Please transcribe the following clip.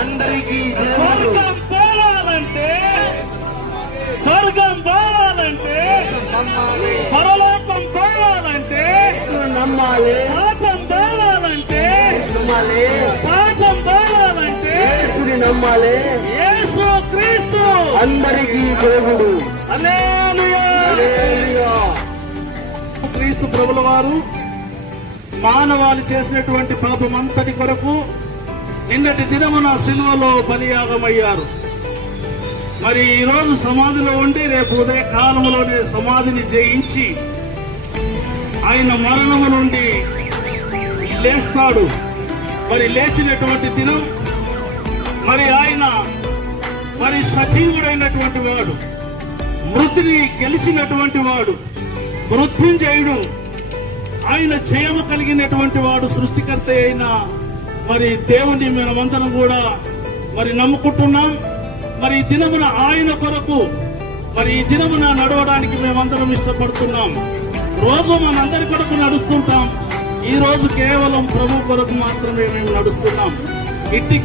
అందరికీ స్వర్గం పోవాలంటే పరలోకం పోవాలంటే నమ్మాలి, పాపం పోవాలంటే నమ్మాలి, పాపం పోవాలంటే యేసుని నమ్మాలి. యేసు క్రీస్తు అందరికీ దేవుడు. హల్లెలూయా. హల్లెలూయా. క్రీస్తు ప్రభుల వారు మానవాళి చేసినటువంటి పాపమంతటి కొరకు నిన్నటి దినమున సిలువలో బలియాగమయ్యారు. మరి ఈరోజు సమాధిలో ఉండి రేపు ఉదయ కాలంలోనే సమాధిని జయించి ఆయన మరణము నుండి లేస్తాడు. మరి లేచినటువంటి దినం, మరి ఆయన మరి సజీవుడైనటువంటి వాడు, మృతిని గెలిచినటువంటి వాడు, మృత్యుంజయుడు, ఆయన జయము కలిగినటువంటి వాడు, సృష్టికర్త అయిన మరి దేవుని మనమందరం కూడా మరి నమ్ముకుంటున్నాం. మరి ఈ దినమున ఆయన కొరకు మరి ఈ దినమున నడవడానికి మేమందరం ఇష్టపడుతున్నాం. రోజు మనందరి కొరకు నడుస్తుంటాం. ఈ రోజు కేవలం ప్రభు కొరకు మాత్రమే మేము నడుస్తున్నాం. ఇట్టి